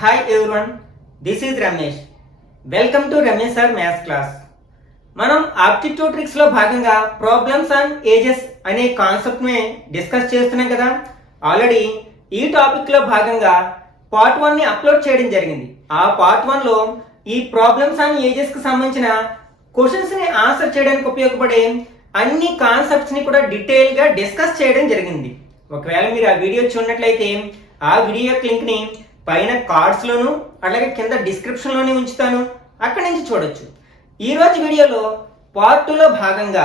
Hi everyone, this is Ramesh. Welcome to Ramesh Sir Maths class. మనం aptitude tricks లో భాగంగా problems and ages అనే concept ని discuss చేస్తున్నాం కదా. ఆల్రెడీ ఈ టాపిక్ లో భాగంగా పార్ట్ 1 ని అప్లోడ్ చేయడం జరిగింది. ఆ పార్ట్ 1 లో ఈ ప్రాబ్లమ్స్ అండ్ ఏజెస్ కి సంబంధించిన క్వశ్చన్స్ ని ఆన్సర్ చేయడానికి ఉపయోగపడే అన్ని కాన్సెప్ట్స్ ని కూడా డీటెయిల్ గా డిస్కస్ చేయడం జరిగింది. ఒకవేళ మీరు ఆ వీడియో చూడనట్లయితే ఆ వీడియో యొక్క లింక్ ని పైన కార్డ్స్ లోను అలాగే కింద డిస్క్రిప్షన్ లోనే ఉంచుతాను, అక్కడి నుంచి చూడొచ్చు. ఈ రోజు వీడియోలో పార్ట్ 2 లో భాగంగా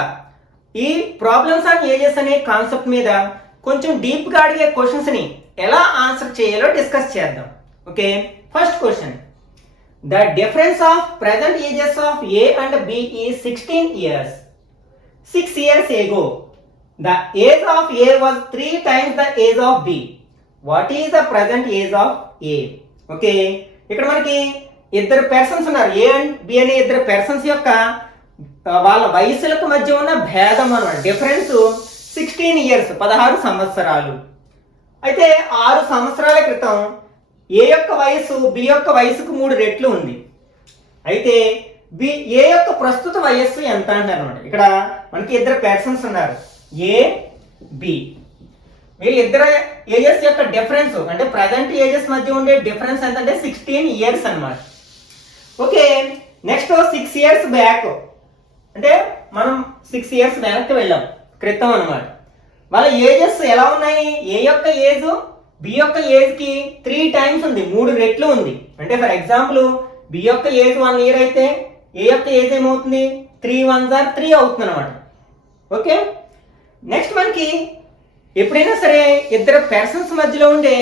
ఈ ప్రాబ్లమ్స్ అండ్ ఏజెస్ అనే కాన్సెప్ట్ మీద కొంచెం డీప్ గా అడిగే క్వశ్చన్స్ ని ఎలా ఆన్సర్ చేయాలో డిస్కస్ చేద్దాం. Okay, first question. The difference of present ages of A and B is 16 years. 6 years ago the age of A was 3 times the age of B. What is the present age of A? Okay, ఇక్కడ మనకి ఇద్దరు persons ఉన్నారు, ఏ and B అనే ఇద్దరు persons యొక్క వాళ్ళ వయసులకు మధ్య ఉన్న భేదం అన్నమాట. డిఫరెన్స్ 16 years, 16 సంవత్సరాలు. అయితే 6 సంవత్సరాల క్రితం ఏ యొక్క వయసు బి యొక్క వయసుకు 3 రెట్లు ఉంది. అయితే బి ఏ యొక్క ప్రస్తుత వయస్సు ఎంత అంటారు అనమాట. ఇక్కడ మనకి ఇద్దరు పర్సన్స్ ఉన్నారు, ఏ బి. వీళ్ళిద్దరు ఏజెస్ యొక్క డిఫరెన్స్ అంటే ప్రజెంట్ ఏజెస్ మధ్య ఉండే డిఫరెన్స్ ఎంత అంటే 16 years అన్నమాట. ఓకే, నెక్స్ట్ 6 years బ్యాక్ అంటే మనం 6 years వెనక్కి వెళ్ళాం, క్రితం అన్నమాట. వాళ్ళ ఏజెస్ ఎలా ఉన్నాయి? ఏ యొక్క ఏజ్ బి యొక్క ఏజ్ కి 3 times ఉంది, 3 రెట్లు ఉంది. అంటే ఫర్ ఎగ్జాంపుల్ బి యొక్క ఏజ్ 1 year అయితే ఏ యొక్క ఏజ్ ఏమవుతుంది? 3 1s are 3 అవుతుంది అనమాట. ఓకే, నెక్స్ట్ మనకి ఎప్పుడైనా సరే ఇద్దరు పర్సన్స్ మధ్యలో ఉండే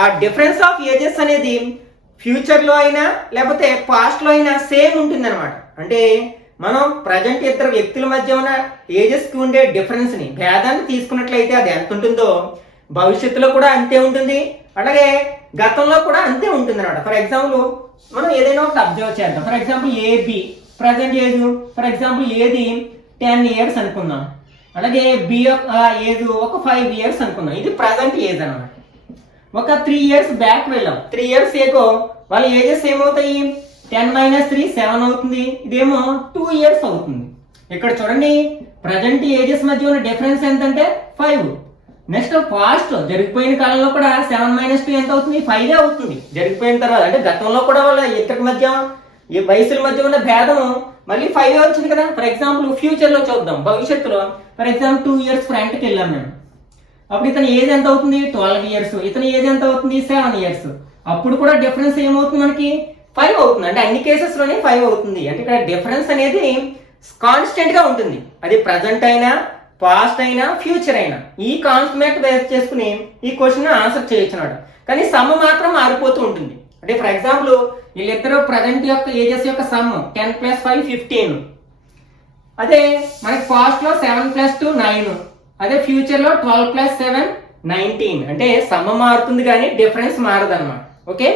ఆ డిఫరెన్స్ ఆఫ్ ఏజెస్ అనేది ఫ్యూచర్ లో అయినా లేకపోతే పాస్ట్ లో అయినా సేమ్ ఉంటుంది అనమాట. అంటే మనం ప్రజెంట్ ఇద్దరు వ్యక్తుల మధ్య ఉన్న ఏజెస్ కి ఉండే డిఫరెన్స్ ని భేదాన్ని తీసుకున్నట్లయితే అది ఎంత ఉంటుందో భవిష్యత్తులో కూడా అంతే ఉంటుంది, అలాగే గతంలో కూడా అంతే ఉంటుంది అనమాట. ఫర్ ఎగ్జాంపుల్ మనం ఏదైనా ఒకటి అబ్జర్వ్ చేద్దాం. For example A B present age for example ఏది 10 years అనుకుందాం, అలాగే బి యొక్క ఏజ్ ఒక 5 years అనుకుందాం. ఇది ప్రజెంట్ ఏజ్ అనమాట. ఒక 3 years బ్యాక్ వెళ్ళాం. 3 years ఏగో వాళ్ళ ఏజెస్ ఏమవుతాయి? 10 - 3 7 అవుతుంది, ఇదేమో 2 years అవుతుంది. ఇక్కడ చూడండి ప్రజెంట్ ఏజెస్ మధ్య ఉన్న డిఫరెన్స్ ఎంతంటే 5. నెక్స్ట్ పాస్ట్ జరిగిపోయిన కాలంలో కూడా 7 - 2 ఎంత అవుతుంది? 5 అవుతుంది. జరిగిపోయిన తర్వాత అంటే గతంలో కూడా వాళ్ళ ఇద్దరి మధ్య ఈ వయసుల మధ్య ఉన్న భేదం మళ్ళీ 5 వచ్చింది కదా. ఫర్ ఎగ్జాంపుల్ ఫ్యూచర్ లో చూద్దాం, భవిష్యత్తులో ఫర్ ఎగ్జాంపుల్ 2 years ఫ్రంట్కి వెళ్ళాం మేము. అప్పుడు ఇతని ఏజ్ ఎంత అవుతుంది? 12 years. ఇతని ఏజ్ ఎంత అవుతుంది? 7 years. అప్పుడు కూడా డిఫరెన్స్ ఏమవుతుంది? మనకి 5 అవుతుంది. అంటే అన్ని కేసెస్ లోనే 5 అవుతుంది. అంటే ఇక్కడ డిఫరెన్స్ అనేది కాన్స్టెంట్ గా ఉంటుంది. అది ప్రజెంట్ అయినా పాస్ట్ అయినా ఫ్యూచర్ అయినా ఈ కాన్సెప్ట్ బేస్ చేసుకుని ఈ క్వశ్చన్ ఆన్సర్ చేయొచ్చు అన్నమాట. కానీ సమ్ మాత్రం మారిపోతూ ఉంటుంది. అంటే ఫర్ ఎగ్జాంపుల్ వీళ్ళిద్దరు ప్రజెంట్ యొక్క ఏజెస్ యొక్క సమ్ 10 + 5 15. అదే మనకి పాస్ట్ లో 7 + 2 9. అదే ఫ్యూచర్ లో 12 + 7 19. అంటే సమ్ మారుతుంది కానీ డిఫరెన్స్ మారదు అనమాట. ఓకే,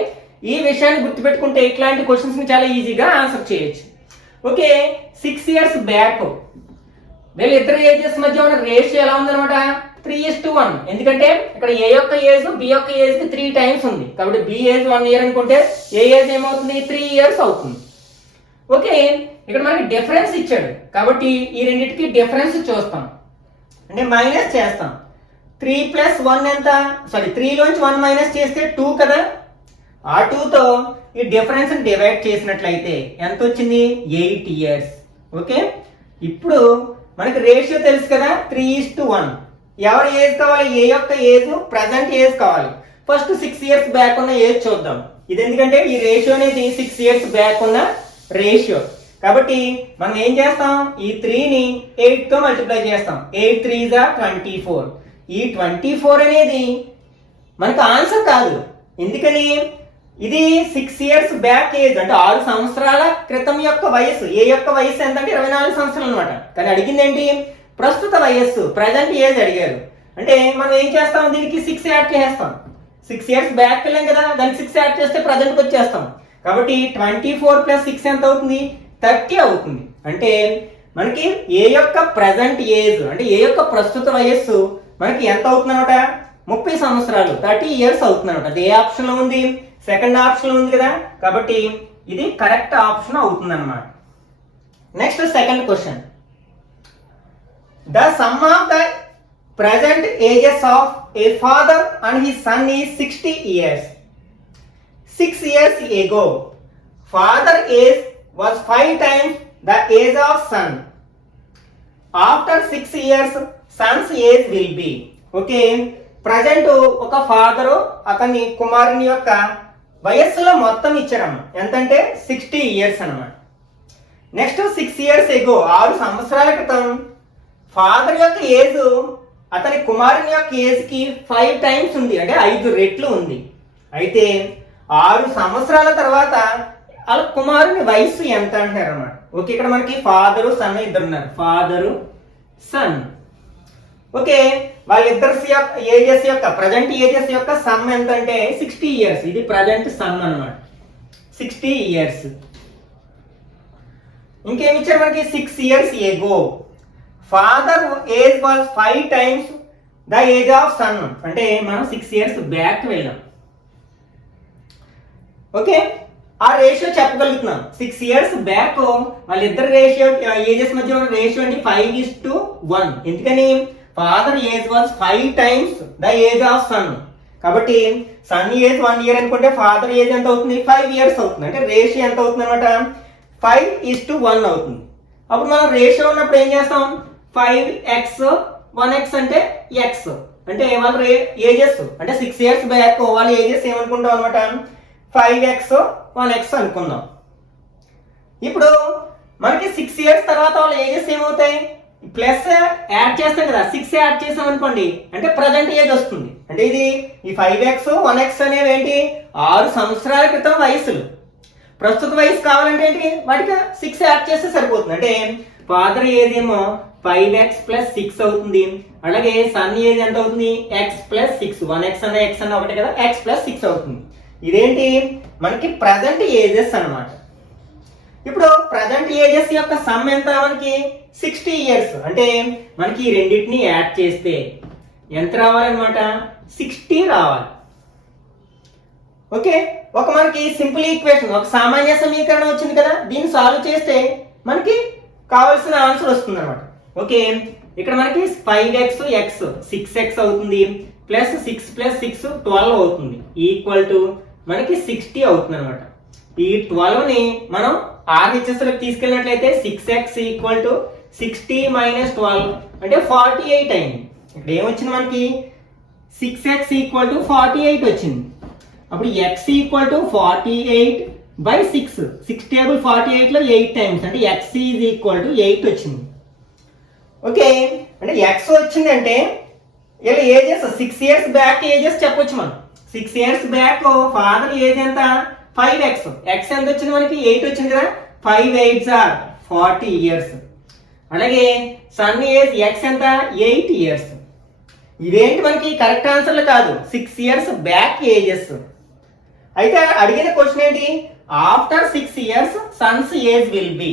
ఈ విషయాన్ని గుర్తుపెట్టుకుంటే ఇట్లాంటి క్వశ్చన్స్ ని చాలా ఈజీగా ఆన్సర్ చేయొచ్చు. ఓకే, 6 years బ్యాక్ వీళ్ళిద్దరు ఏజెస్ మధ్య ఉన్న రేషియో ఎలా ఉందన్నమాట? 3:1. ఎందుకంటే ఇక్కడ ఏ యొక్క ఏజ్ బి యొక్క ఏజ్ కి 3 times ఉంది. కాబట్టి బి ఏజ్ 1 year అనుకుంటే ఏ ఏజ్ ఏమవుతుంది? 3 years అవుతుంది. ఓకే, ఇక్కడ మనకి డిఫరెన్స్ ఇచ్చాడు కాబట్టి ఈ రెండింటికి డిఫరెన్స్ చూస్తాం, అంటే మైనస్ చేస్తాం. 3 + 1 ఎంత? 3 లోంచి 1 మైనస్ చేస్తే 2 కదా. ఆ 2తో ఈ డిఫరెన్స్ డివైడ్ చేసినట్లయితే ఎంత వచ్చింది? 8 years. ఓకే, ఇప్పుడు మనకి రేషియో తెలుసు కదా, 3:1. ఎవరి ఏజ్ కావాలి? ఏ యొక్క ఏజ్ ప్రజెంట్ ఏజ్ కావాలి. ఫస్ట్ 6 years బ్యాక్ ఉన్న ఏజ్ చూద్దాం. ఇది ఎందుకంటే ఈ రేషియో అనేది 6 years బ్యాక్ ఉన్న రేషియో కాబట్టి మనం ఏం చేస్తాం? ఈ 3ని 8 తో మల్టిప్లై చేస్తాం. 8 3s are 24. ఈ 24 అనేది మనకు ఆన్సర్ కాదు. ఎందుకని? ఇది 6 years బ్యాక్ ఏజ్ అంటే 6 సంవత్సరాల క్రితం యొక్క వయసు. ఏ యొక్క వయసు ఎంత అంటే 24 సంవత్సరాలు అనమాట. కానీ అడిగింది ఏంటి? ప్రస్తుత వయస్సు, ప్రజెంట్ ఏజ్ అడిగారు. అంటే మనం ఏం చేస్తాం? దీనికి 6 యాడ్ చేస్తాం. 6 years బ్యాక్ వెళ్ళాం కదా, దానికి 6 యాడ్ చేస్తే ప్రజెంట్కి వచ్చేస్తాం. కాబట్టి 24 + 6 ఎంత అవుతుంది? 30 అవుతుంది. అంటే మనకి ఏ యొక్క ప్రజెంట్ ఏజ్ అంటే ఏ యొక్క ప్రస్తుత వయస్సు మనకి ఎంత అవుతుంది అనమాట? 30 సంవత్సరాలు 30 years అవుతుంది అనమాట. అది ఏ ఆప్షన్ లో ఉంది? సెకండ్ ఆప్షన్ ఉంది కదా, కాబట్టి ఇది కరెక్ట్ ఆప్షన్ అవుతుంది అన్నమాట. Next second question. The sum of the present ages of a father and his son is 60 years. 6 years ago, father age was 5 times the age of son. After 6 years, son's age will be. Okay, present ఒక father అతని కుమారుని యొక్క వయస్సులో మొత్తం ఇచ్చారమ్మ ఎంతంటే 60 years అన్నమాట. Next 6 years ago, 6 సంవత్సరాల క్రితం ఫాదర్ యొక్క ఏజ్ అతని కుమారుని యొక్క ఏజ్ కి 5 టైమ్స్ ఉంది, అంటే 5 రెట్లు ఉంది. అయితే 6 సంవత్సరాల తర్వాత వాళ్ళ కుమారుని వయసు ఎంత అంటారు అన్నమాట. ఓకే, ఇక్కడ మనకి ఫాదరు సన్ ఇద్దరు ఉన్నారు, ఫాదరు సన్. ఓకే, వాళ్ళిద్దరు ఏజెస్ యొక్క ప్రజెంట్ ఏజెస్ యొక్క సమ్ ఎంత అంటే 60 years. ఇది ప్రజెంట్ సమ్ అన్నమాట, 60 years. ఇంకేమి ఇచ్చారు మనకి 6 years ago, father age was 5 times the age of son. అంటే మనం 6 years బ్యాక్ వెళ్ళాం. ఓకే, ఆ రేషియో చెప్పగలుగుతున్నాం. 6 years బ్యాక్ వాళ్ళిద్దరు రేషియో ఏజెస్ మధ్య ఉన్న రేషియో అంటే 5:1. ఎందుకని father age was 5 times the age of son. కాబట్టి సన్ ఏజ్ 1 year అనుకుంటే ఫాదర్ ఏజ్ ఎంత అవుతుంది, 5 years అవుతుంది. అంటే రేషియో ఎంత అవుతుంది అనమాట, 5:1 అవుతుంది. అప్పుడు మనం రేషియో ఉన్నప్పుడు ఏం చేస్తాం, 5x 1x అంటే x, అంటే వాళ్ళ ఏజెస్ అంటే 6 years బ్యాక్ వాళ్ళ ఏజెస్ ఏమనుకుంటాం అనమాట, 5x 1x అనుకుందాం. ఇప్పుడు మనకి 6 years తర్వాత వాళ్ళ ఏజెస్ ఏమవుతాయి, ప్లస్ యాడ్ చేస్తాం కదా, 6 యాడ్ చేసాం అనుకోండి అంటే ప్రజెంట్ ఏజ్ వస్తుంది. అంటే ఇది ఈ 5x 1x అనేవి ఏంటి, 6 సంవత్సరాల క్రితం వయసులు. ప్రస్తుత వయసు కావాలంటే ఏంటి, వాటికి 6 యాడ్ చేస్తే సరిపోతుంది. అంటే ఫాదర్ ఏజ్ ఏమో 5x + 6 అవుతుంది, అలాగే సన్ ఏజ్ ఎంత అవుతుంది, x + 6. 1x అన్న x అన్న ఒకటే కదా, x + 6 అవుతుంది. ఇదేంటి మనకి ప్రజెంట్ ఏజెస్ అన్నమాట. ఇప్పుడు ప్రజెంట్ ఏజెస్ యొక్క సమ్ ఎంత మనకి 60 years. అంటే మనకి ఈ రెండింటిని యాడ్ చేస్తే ఎంత రావాలన్నమాట, 60 రావాలి. ఓకే, ఒక మనకి సింపుల్ ఈక్వేషన్, ఒక సామాన్య సమీకరణం వచ్చింది కదా, దీన్ని సాల్వ్ చేస్తే మనకి కావాల్సిన ఆన్సర్ వస్తుంది అనమాట. ఓకే, ఇక్కడ మనకి 5x x 6x అవుతుంది, ప్లస్ 6 + 6 12 అవుతుంది, ఈక్వల్ టు మనకి 60 అవుతుంది అనమాట. ఈ 12 ని మనం RHS లోకి తీసుకెళ్ళినట్లయితే 6x = 60 - 12 అంటే 48 అయింది. ఇక్కడ ఏమొచ్చింది మనకి 6x = 48 వచ్చింది. అప్పుడు x = 48/6. 6 టేబుల్ 48 లో 8 టైమ్స్ అంటే x = 8 వచ్చింది. ఓకే, అంటే x వచ్చిందంటే ఇలా ఏజెస్ 6 years బ్యాక్ ఏజెస్ చెప్పొచ్చు మనం. 6 years బ్యాక్ ఫాదర్ ఏజ్ ఎంత, 5x. x ఎంత వచ్చింది మనకి, 8 వచ్చింది కదా, 5 8s are 40 years. అలాగే సన్ ఏజ్ x ఎంత, 8 years. ఇదేంటి మనకి కరెక్ట్ ఆన్సర్లు కాదు, 6 years బ్యాక్ ఏజెస్. అయితే అడిగిన క్వశ్చన్ ఏంటి, after 6 years Sons age will be.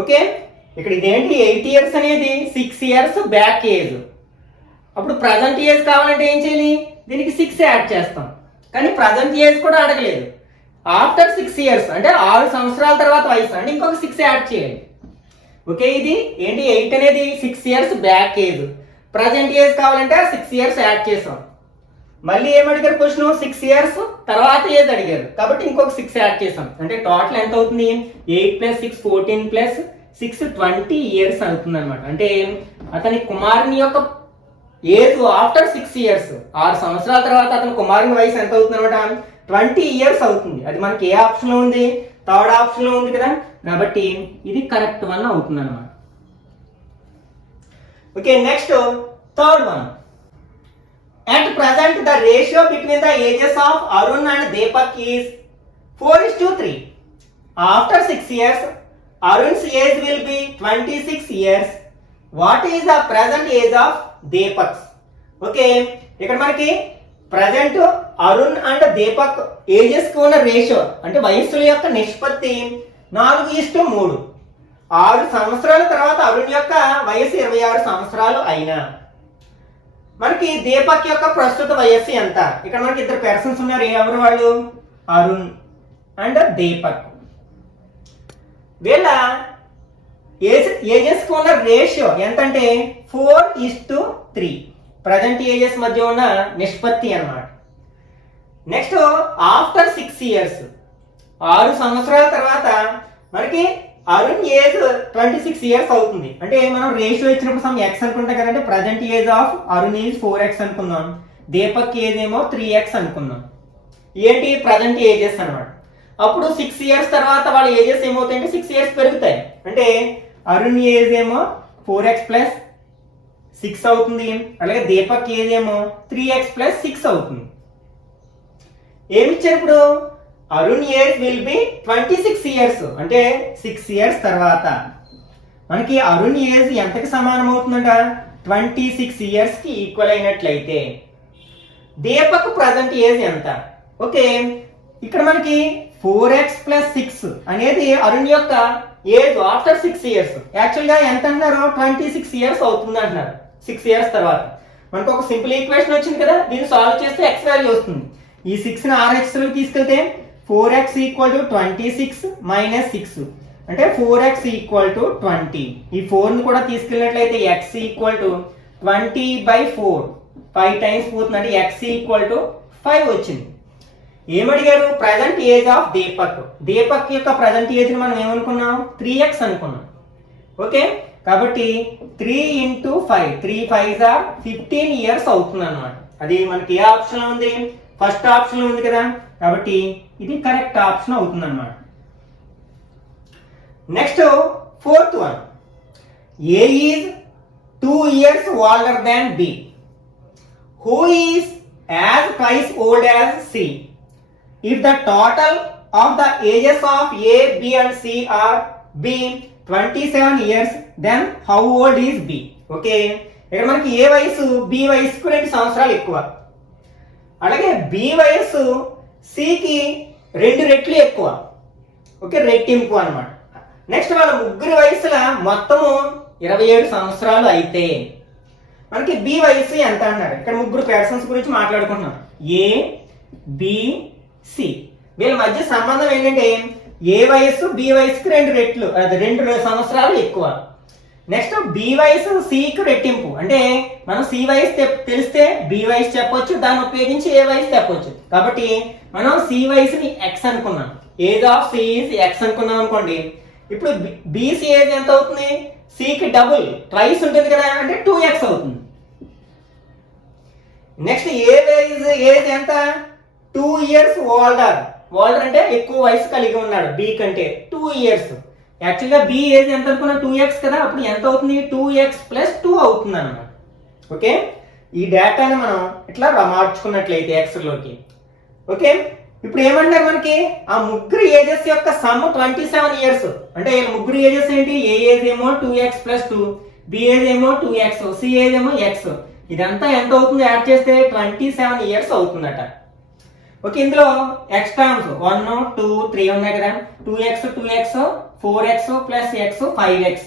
Okay, ఇక్కడ ఇదేంటి 8 years అనేది 6 years బ్యాక్ ఏజ్. అప్పుడు ప్రజెంట్ ఏజ్ కావాలంటే ఏం చేయాలి, దీనికి 6 యాడ్ చేస్తాం. కానీ ప్రజెంట్ ఏజ్ కూడా అడగలేదు. ఆఫ్టర్ 6 years అంటే 6 సంవత్సరాల తర్వాత వయసు అంటే ఇంకొక 6 యాడ్ చేయాలి. ఓకే, ఇది ఏంటి 8 అనేది 6 years back age. Present age కావాలంటే 6 years యాడ్ చేసాం. మళ్ళీ ఏమడిగారు క్వశ్చన్, 6 years తర్వాత ఏజ్ అడిగారు కాబట్టి ఇంకొక 6 యాడ్ చేసాం. అంటే టోటల్ ఎంత అవుతుంది, 8 + 6 14 + 6 20 years అవుతుంది అనమాట. అంటే అతని కుమారుని యొక్క ఏజ్ ఆఫ్టర్ 6 years 6 సంవత్సరాల తర్వాత అతని కుమారుని వయసు ఎంత అవుతుంది అనమాట, 20 years అవుతుంది. అది మనకి ఏ ఆప్షన్ లో ఉంది, థర్డ్ ఆప్షన్ లో ఉంది కదా, కాబట్టి ఇది కరెక్ట్ వన్ అవుతుంది అనమాట. Okay, next third one. At present, the ratio between the ages of Arun and Deepak is 4:3. After 6 years, Arun's age will be 26 years. What is the present age of Deepak? Okay, ఇక్కడ మనకి present Arun and Deepak ages కి ఉన్న ratio అంటే వయస్సుల యొక్క నిష్పత్తి 4:3. 6 సంవత్సరాల తర్వాత అరుణ్ యొక్క వయసు 26 సంవత్సరాలు అయినా మనకి దీపక్ యొక్క ప్రస్తుత వయస్సు ఎంత? ఇక్కడ మనకి ఇద్దరు పర్సన్స్ ఉన్నారు. ఎవరు వాళ్ళు? అరుణ్ అండ్ దీపక్. వీళ్ళ ఏజెస్ కి ఉన్న రేషియో ఎంతంటే 4:3. ప్రజెంట్ ఏజెస్ మధ్య ఉన్న నిష్పత్తి అన్నమాట. నెక్స్ట్ ఆఫ్టర్ 6 years, 6 సంవత్సరాల తర్వాత మనకి అరుణ్ ఏజ్ 26 years అవుతుంది. అంటే మనం రేషియో ఇచ్చినప్పుడు సమ్ x అనుకుంటాం కదంటే present age of Arun is 4x అనుకుందాం, దీపక్ ఏజ్ ఏమో 3x అనుకుందాం. ఏంటి? ప్రజెంట్ ఏజెస్ అన్నమాట. అప్పుడు 6 years తర్వాత వాళ్ళ ఏజెస్ ఏమవుతాయంటే 6 years పెరుగుతాయి. అంటే అరుణ్ ఏజ్ ఏమో 4x ప్లస్ 6 అవుతుంది, అలాగే దీపక్ ఏజ్ ఏమో 3x ప్లస్ 6 అవుతుంది. ఏమిచ్చారు ఇప్పుడు? Arun age will be 26 years. అంటే 6 years తర్వాత మనకి అరుణ్ ఏజ్ ఎంతకి సమానం అవుతుందంట? 26 years కి ఈక్వల్ అయినట్లయితే దీపక్ ప్రజెంట్ ఏజ్ ఎంత? ఓకే, ఇక్కడ మనకి 4x ప్లస్ 6 అనేది అరుణ్ యొక్క ఏజ్ ఆఫ్టర్ 6 years. యాక్చువల్గా ఎంత అంటున్నారు? 26 years అవుతుంది అంటున్నారు 6 years తర్వాత. మనకు ఒక సింపుల్ ఈక్వేషన్ వచ్చింది కదా, దీన్ని సాల్వ్ చేస్తే x వాల్యూ వస్తుంది. ఈ 6 ని RX లో తీసుకెళ్తే 4x ఈక్వల్ టు 26 మైనస్ 6 అంటే 4x ఈక్వల్ టు 20. ఈ 4 ని కూడా తీసుకెళ్ళినట్లయితే x ఈక్వల్ టు 20/4, 5 టైమ్స్ పోతుంది అంటే x ఈక్వల్ టు 5 వచ్చింది. ఏమడిగారు? Present age of Deepak. Deepak యొక్క ప్రజెంట్ ఏజ్ ని మనం ఏమనుకున్నాం? 3x అనుకున్నాం. ఓకే, కాబట్టి 3 × 5, 3 5s are 15 years అవుతుంది అన్నమాట. అది మనకి ఏ ఆప్షన్ ఉంది? ఫస్ట్ ఆప్షన్ ఉంది కదా, కాబట్టి ఇది కరెక్ట్ ఆప్షన్ అవుతుంది అన్నమాట. Next 4th one, A is 2 years older than B. Who is as twice old as C? If the total of the ages of A, B and C are B 27 years, then how old is B? Okay, ఇక్కడ మనకి ఏ వయసు? B వయసుకు 2 సంవత్సరాలు ఎక్కువ, అలాగే B వయసు Cకి 2 రెట్లు ఎక్కువ. ఓకే, రెట్టింపు అన్నమాట. నెక్స్ట్ వాళ్ళ ముగ్గురు వయసుల మొత్తము 27 సంవత్సరాలు అయితే మనకి B వయసు ఎంత అంటున్నారు? ఇక్కడ ముగ్గురు పర్సన్స్ గురించి మాట్లాడుకుంటున్నాం. A, B, C. వీళ్ళ మధ్య సంబంధం ఏంటంటే ఏ వయసు B వయసుకి 2 రెట్లు, అది 2 సంవత్సరాలు ఎక్కువ. నెక్స్ట్ B వయసు Cకి రెట్టింపు. అంటే మనం C వయసు తెలిస్తే B వయసు చెప్పొచ్చు, దాన్ని ఉపయోగించి ఏ వయసు చెప్పొచ్చు. కాబట్టి మనం C వయసుని x అనుకున్నాం, age of C is x అనుకున్నాం అనుకోండి. ఇప్పుడు BC ఏజ్ ఎంత అవుతుంది? Cకి డబుల్, ట్రైస్ ఉంటుంది కదా, అంటే 2x అవుతుంది. నెక్స్ట్ ఏ ఏజ్ ఎంత? 2 years older. ఓల్డర్ అంటే ఎక్కువ వయసు కలిగి ఉన్నాడు B కంటే, 2 years. యాక్చువల్గా B ఏజ్ ఎంత అనుకున్నా? 2x కదా, అప్పుడు ఎంత అవుతుంది? 2x ప్లస్ 2 అవుతుంది అన్నమాట. ఓకే, ఈ డేటాని మనం ఇట్లా మార్చుకున్నట్లయితే x లోకి. ఓకే, ఇప్పుడు ఏమంటారు మనకి? ఆ ముగ్గురు ఏజెస్ యొక్క సమ్ 27 years. అంటే ముగ్గురు ఏజెస్ ఏంటి? ఏ ఏజ్ ఏమో 2x ప్లస్ 2, B ఏజ్ ఏమో 2x, C ఏజ్ ఏమో x. ఇదంతా ఎంత అవుతుంది? యాడ్ చేస్తే 27 years అవుతుందట. ఓకే, ఇందులో x టర్మ్స్ 1, 2, 3 ఉన్నాయి కదా, 2x 2x 4x plus x 5x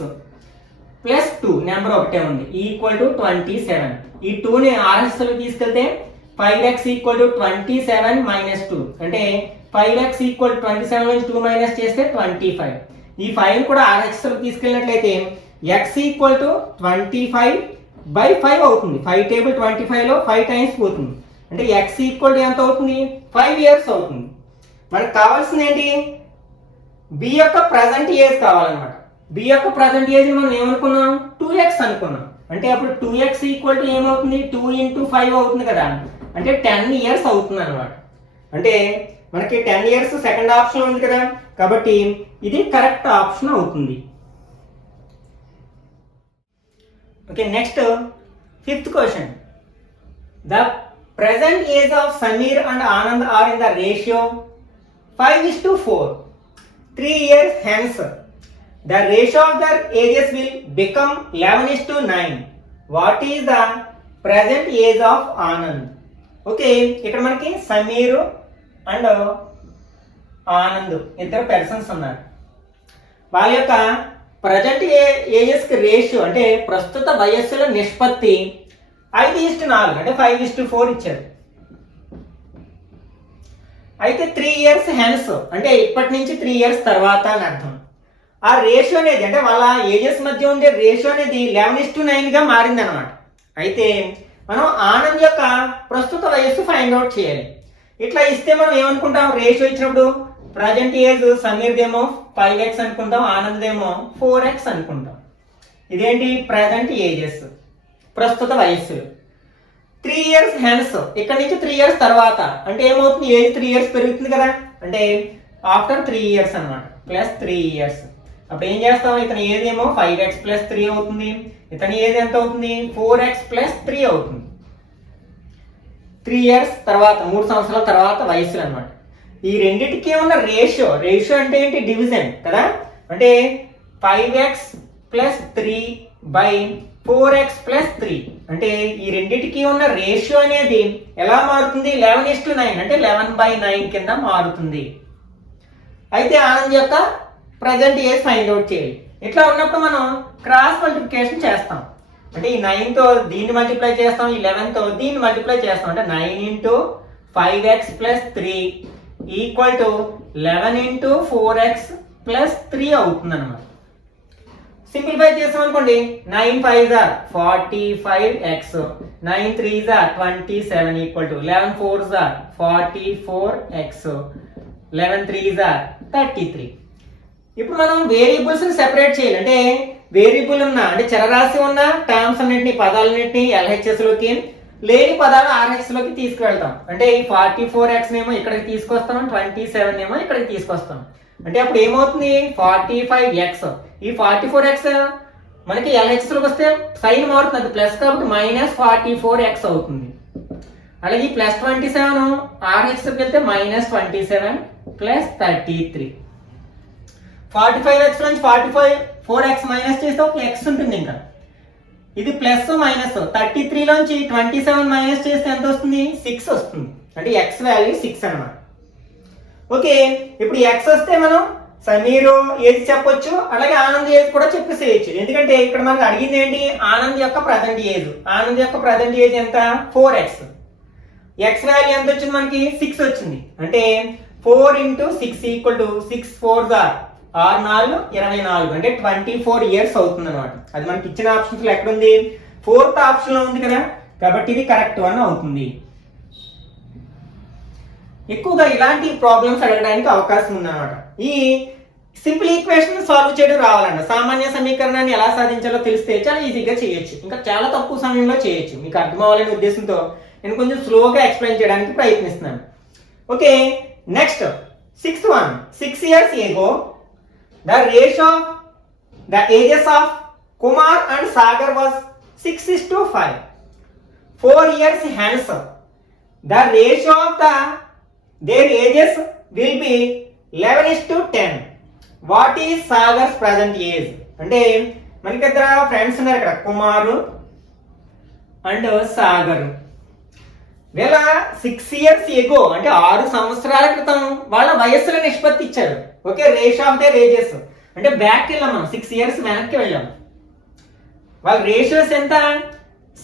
plus 2 number ఒకటే ఉంది ఈక్వల్ టు 27. ఈ 2ని RS లో తీసుకెళ్తే 5x ఈక్వల్ టు 27 మైనస్ 2 అంటే 5x ఈక్వల్ 27 నుంచి 2 మైనస్ చేస్తే 25. ఈ 5 కూడా RS లో తీసుకెళ్ళినట్లయితే x ఈక్వల్ టు 25/5 అవుతుంది. 5 టేబుల్ 25 లో 5 టైమ్స్ పోతుంది అంటే x ఈక్వల్ టు ఎంత అవుతుంది? 5 years అవుతుంది. మనకు కావాల్సింది ఏంటి? B యొక్క ప్రజెంట్ ఏజ్ కావాలన్నమాట. B యొక్క ప్రజెంట్ ఏజ్ మనం ఏమనుకున్నాం? 2x అనుకున్నాం. అంటే అప్పుడు 2x ఈక్వల్ టు ఏమవుతుంది? 2 × 5 అవుతుంది కదా, అంటే 10 years అవుతుంది అన్నమాట. అంటే మనకి 10 years సెకండ్ ఆప్షన్ ఉంది కదా, కాబట్టి ఇది కరెక్ట్ ఆప్షన్ అవుతుంది. Okay, next 5th question. The present age of Samir and Anand are in the ratio 5:4. 3 years hence, the ratio of their ages will become 11:9. What is the present age of Anand? Okay, ఇక్కడ మనకి Sameer and Anand ఇద్దరు persons ఉన్నారు. వాళ్ళ యొక్క present ages కి ratio అంటే ప్రస్తుత వయస్సుల నిష్పత్తి 5:4 అంటే 5:4 ఇచ్చారు. అయితే 3 years హెన్స్ అంటే ఇప్పటి నుంచి 3 years తర్వాత అని అర్థం. ఆ రేషియో అనేది అంటే వాళ్ళ ఏజెస్ మధ్య ఉండే రేషియో అనేది 11:9 గా మారింది అనమాట. అయితే మనం ఆనంద్ యొక్క ప్రస్తుత వయస్సు ఫైండ్ అవుట్ చేయాలి. ఇట్లా ఇస్తే మనం ఏమనుకుంటాం, రేషియో ఇచ్చినప్పుడు ప్రజెంట్ ఏజ్ సమీర్దేమో 5x అనుకుంటాం, ఆనందేమో 4x అనుకుంటాం. ఇదేంటి ప్రజెంట్ ఏజెస్, ప్రస్తుత వయస్సు. 3 years హెన్స్ ఇక్కడ నుంచి 3 years తర్వాత అంటే ఏమవుతుంది, ఏజ్ 3 years పెరుగుతుంది కదా, అంటే ఆఫ్టర్ 3 years అనమాట, ప్లస్ 3 years. అప్పుడు ఏం చేస్తాం, ఇతని ఏజ్ ఏమో 5x + 3 అవుతుంది, ఇతని ఏజ్ ఎంత అవుతుంది 4x + 3 అవుతుంది. 3 years తర్వాత 3 సంవత్సరాల తర్వాత వయస్సులు అనమాట. ఈ రెండింటికి ఉన్న రేషియో అంటే ఏంటి, డివిజన్ కదా, అంటే 5x + 3 / 4x + 3 అంటే ఈ రెండింటికి ఉన్న రేషియో అనేది ఎలా మారుతుంది, 11:9 అంటే 11/9 కింద మారుతుంది. అయితే ఆనంద్ యొక్క ప్రజెంట్ ఏజ్ ఫైండ్ అవుట్ చేయాలి. ఇట్లా ఉన్నప్పుడు మనం క్రాస్ మల్టిప్లికేషన్ చేస్తాం. అంటే ఈ 9తో దీన్ని మల్టిప్లై చేస్తాం, ఈ 11తో దీన్ని మల్టిప్లై చేస్తాం. అంటే 9 × 5x + 3 = 11 × 4x + 3 అవుతుంది అనమాట. సింప్లిఫై చేస్తాం అనుకోండి, 9 × 5 = 45x, 9 × 3 = 27 = 11 × 4 = 44x, 11 × 3 = 33. ఇప్పుడు మనం వేరియబుల్స్ ని సెపరేట్ చేయాలి. అంటే వేరియబుల్ ఉన్న అంటే చరరాశి ఉన్న టర్మ్స్ అన్నింటినీ, పదాలన్నింటినీ LHS లోకి, లేని పదాలు RH లోకి తీసుకువెళ్తాం. అంటే ఈ 44x నేమో ఇక్కడికి తీసుకొస్తాం, 27 ఏమో ఇక్కడికి తీసుకొస్తాం. అంటే అప్పుడు ఏమవుతుంది, 45x. ఈ 44x మనకి LHS లోకి వస్తే సైన్ మారుతుంది, అది ప్లస్ కాబట్టి -44x అవుతుంది. అలాగే +27 RH లోకి వెళ్తే -27 + 33. 45x నుంచి 4x మైనస్ చేస్తే ఒక x ఉంటుంది, ఇంకా ఇది ప్లస్ మైనస్. 33 నుంచి 27 మైనస్ చేస్తే ఎంత వస్తుంది, 6 వస్తుంది. అంటే x వాల్యూ 6 అనమాట. ఓకే, ఇప్పుడు x వస్తే మనం సమీర్ ఏజ్ చెప్పొచ్చు, అలాగే ఆనంద్ ఏజ్ కూడా చెప్పేసేయచ్చు. ఎందుకంటే ఇక్కడ మనకు అడిగింది ఏంటి, ఆనంద్ యొక్క ప్రజెంట్ ఏజ్. ఆనంద్ యొక్క ప్రజెంట్ ఏజ్ ఎంత, 4x. x వాల్యూ ఎంత వచ్చింది మనకి, 6 వచ్చింది. అంటే 4 × 6 = 6 × 4 = 6 × 4 = 24, అంటే 24 years అవుతుంది అనమాట. అది మనకి ఇచ్చిన ఆప్షన్స్ లో ఎక్కడ ఉంది, 4th ఆప్షన్ లో ఉంది కదా, కాబట్టి ఇది కరెక్ట్ వన్ అవుతుంది. ఎక్కువగా ఇలాంటి ప్రాబ్లమ్స్ అడగడానికి అవకాశం ఉందన్నమాట. ఈ సింపుల్ ఈక్వేషన్ సాల్వ్ చేయడం రావాలన్న, సామాన్య సమీకరణాన్ని ఎలా సాధించాలో తెలిస్తే చాలా ఈజీగా చేయొచ్చు, ఇంకా చాలా తక్కువ సమయంలో చేయొచ్చు. మీకు అర్థం అవ్వాలనే ఉద్దేశంతో నేను కొంచెం స్లోగా ఎక్స్ప్లెయిన్ చేయడానికి ప్రయత్నిస్తున్నాను. Okay, next 6th one. 6 years ago the ratio of the ages of Kumar and Sagar was 6:5. 4 years hence the ratio of their ages will be 11:10. What is Sagar's present age? అంటే మనకి ఇద్దరు friends ఉన్నారు ఇక్కడ, కుమారు and Sagar. వీళ్ళ 6 years ago అంటే 6 సంవత్సరాల క్రితం వాళ్ళ వయస్సుల నిష్పత్తి ఇచ్చారు. Okay, ratio of their ages అంటే బ్యాక్ వెళ్ళాం, మనం 6 years వెనక్కి వెళ్ళాం. వాళ్ళ రేషియోస్ ఎంత,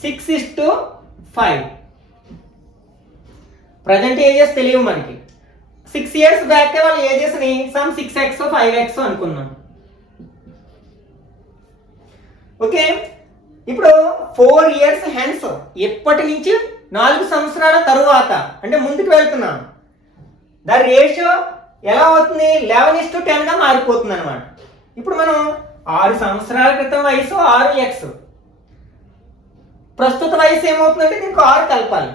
6:5. ప్రజెంట్ ఏజెస్ తెలియవు మనకి. 6 years బ్యాక్ వాళ్ళ ఏజెస్ ని సమ్ 6x 5x అనుకున్నాం. ఓకే, ఇప్పుడు 4 years హెన్స్ ఎప్పటి నుంచి, 4 సంవత్సరాల తరువాత అంటే ముందుకు వెళ్తున్నాం. ద రేషియో ఎలా అవుతుంది, 11:10 గా మారిపోతుంది అనమాట. ఇప్పుడు మనం 6 సంవత్సరాల క్రితం వయసు 6x, ప్రస్తుత వయసు ఏమవుతుందంటే దీనికి 6 కలపాలి,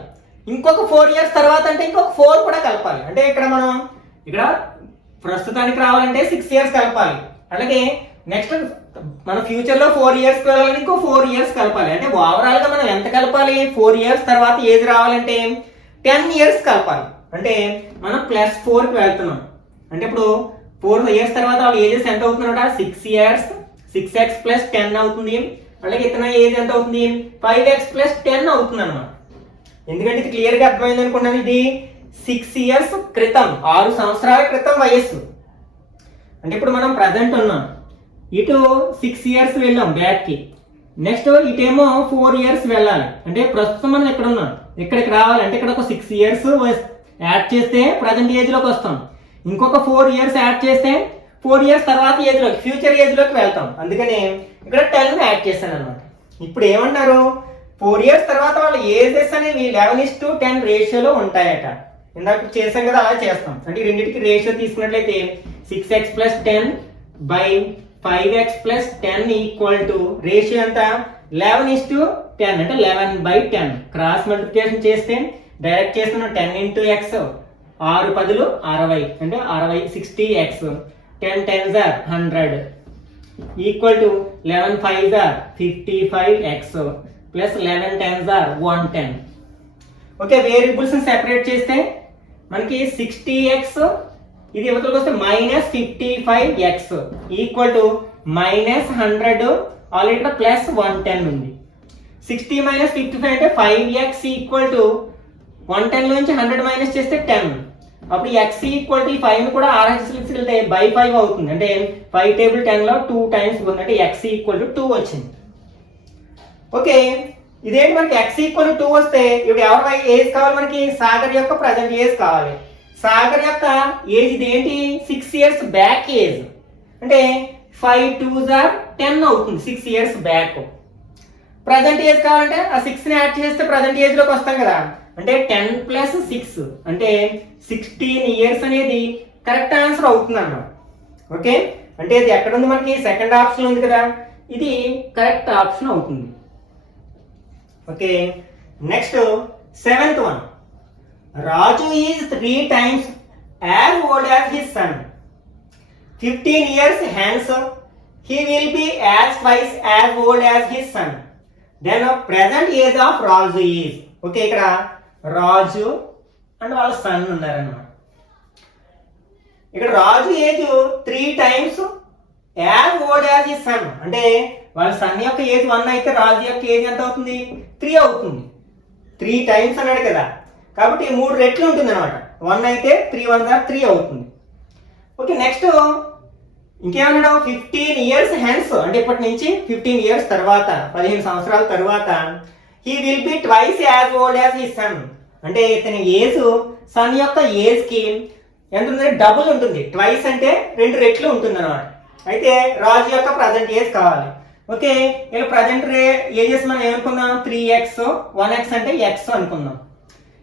ఇంకొక 4 years తర్వాత అంటే ఇంకొక 4 కూడా కలపాలి. అంటే ఇక్కడ ప్రస్తుతానికి రావాలంటే 6 years కలపాలి. అలాగే నెక్స్ట్ మన ఫ్యూచర్ లో 4 years వెళ్ళాలని ఇంకో 4 years కలపాలి. అంటే ఓవరాల్ గా మనం ఎంత కలపాలి, 4 years తర్వాత ఏజ్ రావాలంటే 10 years కలపాలి. అంటే మనం +4 కి వెళ్తున్నాం. అంటే ఇప్పుడు 4 years తర్వాత వాళ్ళ ఏజెస్ ఎంత అవుతుందన్నమాట, 6 years, 6x + 10 అవుతుంది. అలాగే ఇతని ఏజ్ ఎంత అవుతుంది, 5x + 10 అవుతుంది అనమాట. ఎందుకంటే ఇది క్లియర్ గా అర్థమైంది అనుకున్నాను. ఇది 6 years క్రితం, 6 సంవత్సరాల క్రితం వయస్సు. అంటే ఇప్పుడు మనం ప్రజెంట్ ఉన్నాం, ఇటు 6 years వెళ్ళాం బ్యాక్ కి, నెక్స్ట్ ఇటేమో 4 years వెళ్ళాలి. అంటే ప్రస్తుతం మనం ఇక్కడ ఉన్నాం, ఇక్కడికి రావాలి అంటే ఇక్కడ ఒక 6 years యాడ్ చేస్తే ప్రజెంట్ ఏజ్లోకి వస్తాం. ఇంకొక 4 years యాడ్ చేస్తే 4 years తర్వాత ఏజ్లోకి, ఫ్యూచర్ ఏజ్లోకి వెళ్తాం. అందుకని ఇక్కడ 10 యాడ్ చేశాను అనమాట. ఇప్పుడు ఏమన్నారు, 4 years తర్వాత వాళ్ళ ఏజెస్ అనేవి 11:10 రేషియోలో ఉంటాయట. ఇందాక చేసాం కదా, అలా చేస్తాం. అంటే రెండింటికి రేషియో తీసుకున్నట్లయితే 6x + 10 / 5x + 10 equal to ratio ఎంత, 11:10 అంటే 11/10. క్రాస్ మల్టిప్లికేషన్ చేస్తే డైరెక్ట్ చేస్తున్నాం 10 × x, 6 10 60 అంటే 60x, 10 10s are 100 equal to 11 5s are 55x plus 11 10s are 110. Okay, variables separate చేస్తే మనకి 60x ఇది ఇవతలకు వస్తే -55x ఈక్వల్ టు -100, ఆల్రెడీ ఇక్కడ ప్లస్ 110 ఉంది. 60 - 55 అంటే 5x ఈక్వల్ టు 110 నుంచి 100 మైనస్ చేస్తే 10. అప్పుడు x ఈక్వల్ టు 5 కూడా RHS వెళ్తే /5 అవుతుంది. అంటే 5 టేబుల్ 10లో 2 టైమ్స్ ఉంది, అంటే x ఈక్వల్ టు 2 వచ్చింది. ఓకే, ఇదేంటి మనకి x ఈక్వల్ టు 2 వస్తే ఇప్పుడు ఎవరి ఏజ్ కావాలి మనకి, సాగర్ యొక్క ప్రజెంట్ ఏజ్ కావాలి. సాగర్ యొక్క ఏజ్ ఇదేంటి, 6 years బ్యాక్ ఏజ్, అంటే 5 2s are 10 అవుతుంది. 6 years బ్యాక్. ప్రజెంట్ ఏజ్ కావాలంటే ఆ 6ని యాడ్ చేస్తే ప్రజెంట్ ఏజ్ లోకి వస్తాం కదా, అంటే 10 + 6 అంటే 16 years అనేది కరెక్ట్ ఆన్సర్ అవుతుంది అన్నమాట. ఓకే, అంటే ఇది ఎక్కడ ఉంది మనకి, సెకండ్ ఆప్షన్ ఉంది కదా, ఇది కరెక్ట్ ఆప్షన్ అవుతుంది. Okay, next 7th one. Raju is 3 times as old as his son. 15 years hence he will be as twice as old as his son. Then the present age of Raju is. Okay, ఇక్కడ రాజు and వాళ్ళ sun ఉన్నారన్నమాట. ఇక్కడ రాజు age 3 times as old as his son, అంటే వాళ్ళ sun యొక్క age 1 అయితే రాజు యొక్క age ఎంత అవుతుంది, 3 అవుతుంది. 3 times అన్నాడు కదా, కాబట్టి 3 రెట్లు ఉంటుంది అనమాట. 1 అయితే 3 1s are 3 అవుతుంది. ఓకే, నెక్స్ట్ ఇంకేమన్నాడు, 15 years hence అంటే ఇప్పటి నుంచి 15 years తర్వాత, 15 సంవత్సరాల తర్వాత, he will be twice as old as his son, అంటే ఇతని ఏజ్ సన్ యొక్క ఏజ్ కి ఎంత ఉంటుంది, డబుల్ ఉంటుంది. ట్వైస్ అంటే 2 రెట్లు ఉంటుంది అనమాట. అయితే రాజు యొక్క ప్రజెంట్ ఏజ్ కావాలి. ఓకే, ఇలా ప్రజెంట్ ఏజెస్ మనం ఏమనుకున్నాం, 3x 1x అంటే x అనుకుందాం.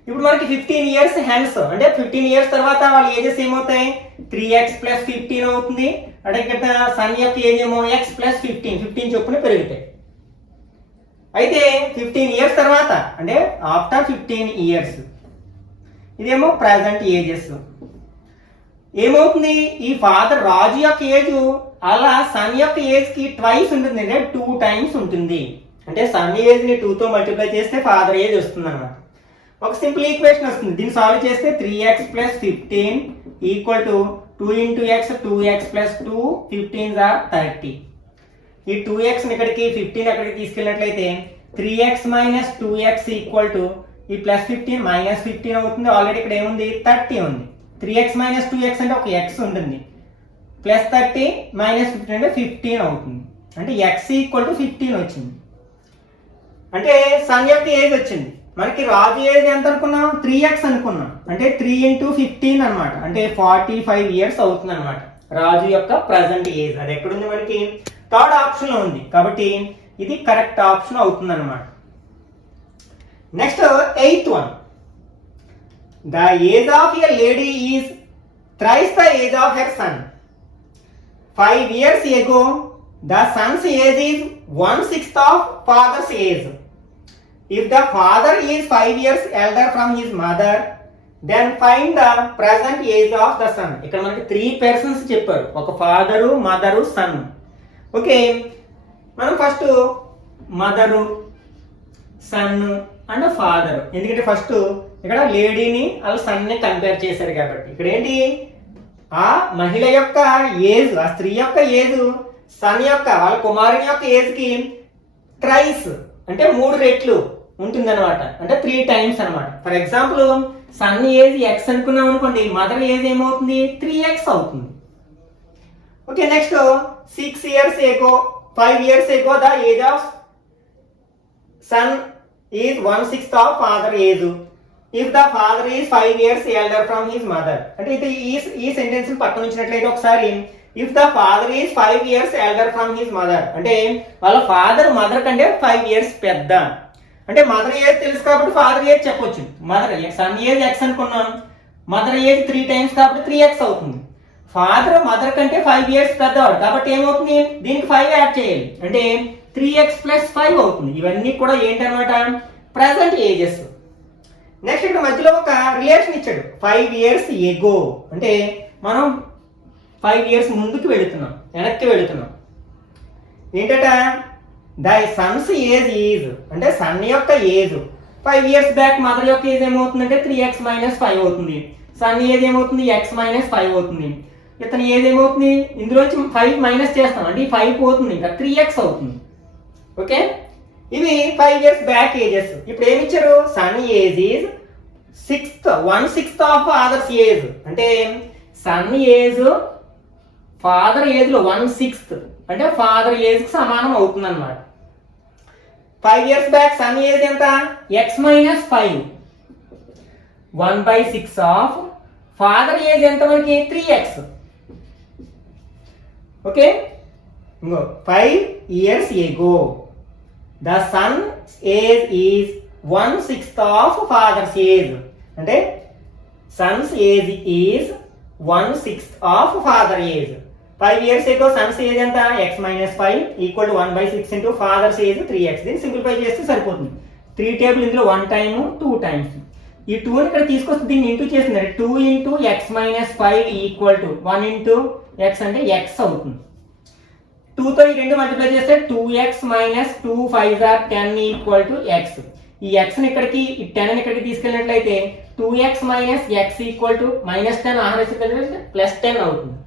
ఇప్పుడు మనకి 15 years హెన్స్ అంటే 15 years తర్వాత వాళ్ళ ఏజెస్ ఏమవుతాయి, 3x + 15 అవుతుంది. అంటే ఇక్కడ సన్ యొక్క ఏజ్ ఏమో x + 15 చొప్పున పెరుగుతాయి. అయితే 15 years తర్వాత అంటే ఆఫ్టర్ 15 years, ఇదేమో ప్రజెంట్ ఏజెస్. ఏమవుతుంది, ఈ ఫాదర్ రాజు యొక్క ఏజ్ అలా సన్ యొక్క ఏజ్ కి ట్వైస్ ఉంటుంది, అంటే 2 times ఉంటుంది. అంటే సన్ ఏజ్ ని 2తో మల్టిప్లై చేస్తే ఫాదర్ ఏజ్ వస్తుంది అన్నమాట. ఒక సింపుల్ ఈక్వేషన్ వస్తుంది, దీన్ని సాల్వ్ చేస్తే 3x + 15 equal to 2 × x 2x + 2 15s are 30. ఈ 2x ఇక్కడికి 15 అక్కడికి తీసుకెళ్ళినట్లయితే 3x - 2x ఈక్వల్ టు ఈ +15 -15 అవుతుంది. ఆల్రెడీ ఇక్కడ ఏముంది, 30 ఉంది. 3x - 2x అంటే ఒక x ఉంటుంది, +30 - 15 అంటే 15 అవుతుంది. అంటే x ఈక్వల్ టు 15 వచ్చింది. అంటే సన్ యొక్క ఏజ్ వచ్చింది. మనకి రాజు ఏజ్ ఎంత అనుకున్నాం, 3x అనుకున్నాం, అంటే 3 × 15 అనమాట, అంటే 45 years అవుతుంది అనమాట రాజు యొక్క ప్రజెంట్ ఏజ్. అది ఎక్కడుంది మనకి, థర్డ్ ఆప్షన్ లో ఉంది, కాబట్టి ఇది కరెక్ట్ ఆప్షన్ అవుతుంది అనమాట. Next 8th one. The age of a lady is thrice the age of her son. 5 years ago the son's age is 1/6 of father's age. If the father is 5 years elder from his mother, then find the present age of the son. ఇక్కడ మనకి 3 persons చెప్పారు, ఒక father, mother, son. Okay, మనం first mother, son and father, ఎందుకంటే first ఇక్కడ లేడీని వాళ్ళ సన్ని compare చేశారు కాబట్టి, ఇక్కడ ఏంటి, ఆ మహిళ యొక్క ఏజ్, ఆ స్త్రీ యొక్క ఏజ్ సన్ యొక్క వాళ్ళ కుమారుని యొక్క ఏజ్ కి ట్రైస్ అంటే 3 రెట్లు ఉంటుంది అనమాట, అంటే 3 times అనమాట. For example sun age x అనుకున్నాం అనుకోండి, మదర్ ఏజ్ ఏమవుతుంది, 3x అవుతుంది. Okay, next 6 years ago 5 years ago the age of son is 1/6 of father age if the father is 5 years elder from his mother. అంటే ఇది ఈ sentence పక్కన ఉంచినట్లయితే ఒకసారి if the father is 5 years elder from his mother అంటే వాళ్ళ father mother కంటే 5 years పెద్ద. అంటే మదర్ ఏజ్ తెలుసు కాబట్టి ఫాదర్ ఏజ్ చెప్పొచ్చు. మదర్ సన్ ఏజ్ x అనుకున్నాం, మదర్ ఏజ్ 3 times కాబట్టి 3x అవుతుంది. ఫాదర్ మదర్ కంటే 5 years పెద్దవాడు కాబట్టి ఏమవుతుంది, దీనికి 5 యాడ్ చేయాలి అంటే 3x + 5 అవుతుంది. ఇవన్నీ కూడా ఏంటన్నమాట, ప్రజెంట్ ఏజెస్. నెక్స్ట్ ఇక్కడ మధ్యలో ఒక రిలేషన్ ఇచ్చాడు, 5 years ago అంటే మనం 5 years ముందుకు వెళుతున్నాం, వెనక్కి వెళుతున్నాం. ఏంటట, ద సన్స్ ఏజ్ ఈజ్ అంటే సన్ యొక్క ఏజ్ 5 years బ్యాక్ మదర్ యొక్క ఏజ్ ఏమవుతుందంటే 3x - 5 అవుతుంది. సన్ ఏజ్ ఏమవుతుంది, x - 5 అవుతుంది. ఇతను ఏజ్ ఏమవుతుంది, ఇందులోంచి 5 మైనస్ చేస్తాం అంటే 5 పోతుంది, ఇంకా 3x అవుతుంది. ఓకే, ఇవి 5 years బ్యాక్ ఏజెస్. ఇప్పుడు ఏమి ఇచ్చారు, son age is 1/6 of father's age అంటే సన్ ఏజ్ ఫాదర్ ఏజ్ లో 1/6 అంటే ఫాదర్ ఏజ్ కి సమానం అవుతుంది అన్నమాట. 5 years బ్యాక్ సన్ ఏజ్ ఎంత, x - 5 1/6 ఆఫ్ ఫాదర్ ఏజ్ ఎంత మనకి 3x. ఓకే, ఇంకో 5 years ago the son's age is 1/6 of father's age అంటే son's age is 1/6 of father age. 5 years ago son's age ఎంత, x - 5 = 1/6 into father's age 3x. దీన్ని simplify చేస్తే సరిపోతుంది. 3 table ఇందులో 1 time 2 times. ఈ 2ని ఇక్కడ తీసుకొస్తే దీన్ని ఇంటూ చేస్తున్నారు, 2 into x - 5 = 1 into x అంటే x అవుతుంది. 2తో ఈ రెండు మల్టిప్లై చేస్తే 2x - 2 5 = 10 = x. ఈ x ని ఇక్కడికి, ఈ 10 ని ఇక్కడికి తీసుకెళ్ళినట్లయితే 2x - x = -10 +10 అవుతుంది.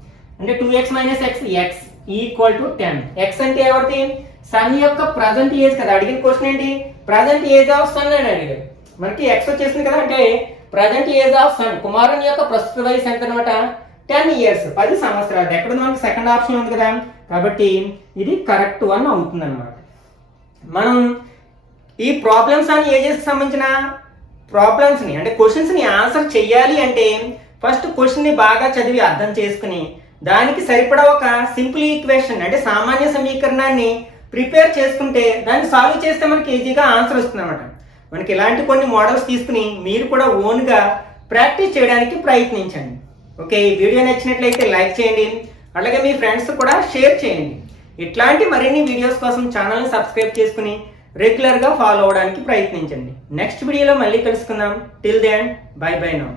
అంటే 2x - x x = 10. x అంటే ఎవరిది, సన్ యొక్క ప్రజెంట్ ఏజ్ కదా. అడిగిన క్వశ్చన్ ఏంటి, ప్రజెంట్ ఏజ్ ఆఫ్ సన్ అని అడిగారు. మనకి x వచ్చేసింది కదా, అంటే ప్రజెంట్ ఏజ్ ఆఫ్ సన్ కుమారుని యొక్క ప్రస్తుత వయసు ఎంత అనమాట, 10 years 10 సంవత్సరాలు. ఎక్కడ మనకి సెకండ్ ఆప్షన్ ఉంది కదా, కాబట్టి ఇది కరెక్ట్ వన్ అవుతుంది అనమాట. మనం ఈ ప్రాబ్లమ్స్ అండ్ ఏజెస్ సంబంధించిన ప్రాబ్లమ్స్ ని అంటే క్వశ్చన్స్ ని ఆన్సర్ చేయాలి అంటే ఫస్ట్ క్వశ్చన్ ని బాగా చదివి అర్థం చేసుకుని దానికి సరిపడా ఒక సింపుల్ ఈక్వేషన్ అంటే సామాన్య సమీకరణాన్ని ప్రిపేర్ చేసుకుంటే దాన్ని సాల్వ్ చేస్తే మనకి ఈజీగా ఆన్సర్ వస్తుంది అనమాట. మనకి ఇలాంటి కొన్ని మోడల్స్ తీసుకుని మీరు కూడా ఓన్గా ప్రాక్టీస్ చేయడానికి ప్రయత్నించండి. ఓకే, ఈ వీడియో నచ్చినట్లయితే లైక్ చేయండి, అలాగే మీ ఫ్రెండ్స్ కూడా షేర్ చేయండి. ఇట్లాంటి మరిన్ని వీడియోస్ కోసం ఛానల్ని సబ్స్క్రైబ్ చేసుకుని రెగ్యులర్గా ఫాలో అవడానికి ప్రయత్నించండి. నెక్స్ట్ వీడియోలో మళ్ళీ కలుసుకుందాం. Till then bye bye now.